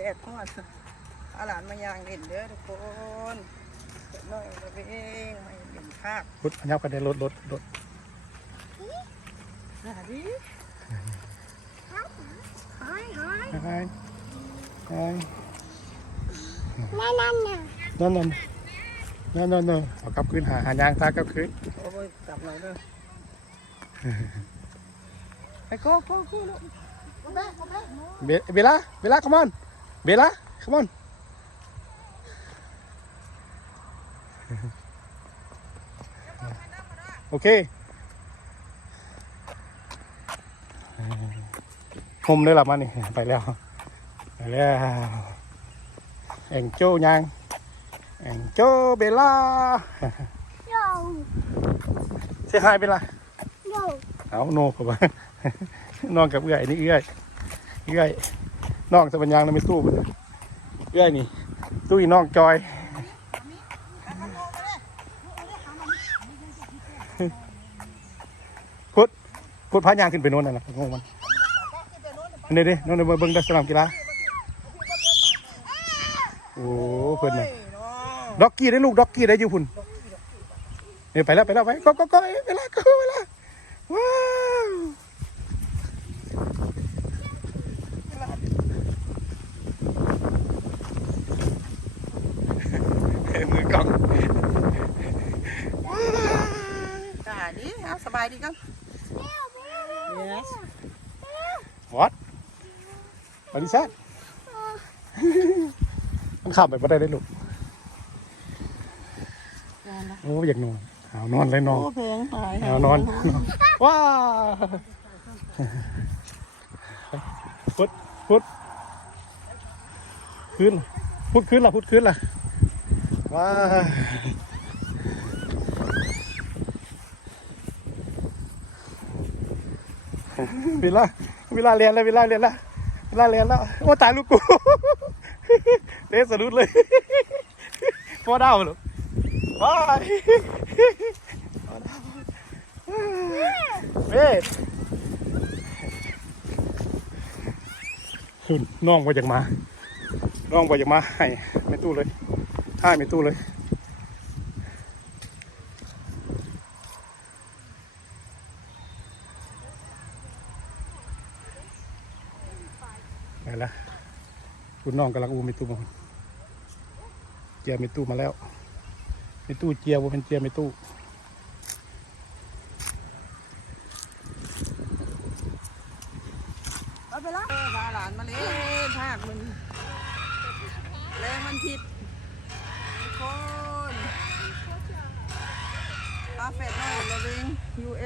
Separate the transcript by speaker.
Speaker 1: ดดฮอดเอาหลานมายางเล่นเด้อทุกคนเปิดน้อยเราเองมาเล่นภาค
Speaker 2: รถอันยับกันได้รถรถรถ
Speaker 1: หาดิ
Speaker 3: หอยหอย
Speaker 2: ไปไป
Speaker 3: นั่นนั่นน่ะ
Speaker 2: นั่นนั่นนั่นนั่นนั่นเอากลับคืนหาหายางตากลับคืน
Speaker 1: โอ้ยกลับหน่อยเด้อไปโก้โก้โก้ลูก
Speaker 2: เบเบล่าเบล่า come on เบล่า come on โอเคมุมได้หลับมานี่ไปแล้วไปแล้วแองโจยั งแองสียหายเบล่า
Speaker 3: โย
Speaker 2: เอาโนผมว่านอนกับเอื้อยนี่เอื้อยเอื้อยน้องจะเป็นยางนะไม่ตู้เอื้อยนี่ตู้อีน้องจอยพุดพุดพายางขึ้นไปโน่นน่ะนะงงมันนี่ดิโน่นเบิ่งดัสนามกีฬาโอ้เพิ่นน่ะด็อกกี้ได้ลูกด็อกกี้ได้ยูพุ่นเนี่ยไปแล้วไปแล้วไปก็ก็ก็เวลาก็เวลาว้าวมือกล้อง
Speaker 1: จ้าดิเอา สบายดีกัน yes
Speaker 2: วอดบริษัทมันขับไปไม่ได้ได้ลูกโอ้อยากนอนเอานอนเลยนอน
Speaker 1: โอ้เพลงตาย
Speaker 2: เอานอนว้าพุดพุดขึ้นพุดขึ้นล่ะพุดขึ้นล่ะว้า วลาเวลาเรียนแล้วเวลาเรียนแล้วเวลาเรียนแล้วโอ้ตายลูกกูเลสะดุดเลยพอดาวลูกว้ายเฮ้ยขึ้นน้องไปจากมา น้องไปจากมาให้ไม่ตู้เลยให้ไม่ตู้เลย ไปแล้วคุณน้องกำลังอูไม่ตู้มาเจียม่ตู้มาแล้วม่ตู้เจียว่าเป็นเจียม่ตู้
Speaker 1: เอาไปละเออพาหลานมาเล่นภาคมันแรงมันผิดคนพาแฟดน้อยราเอง USA มาเ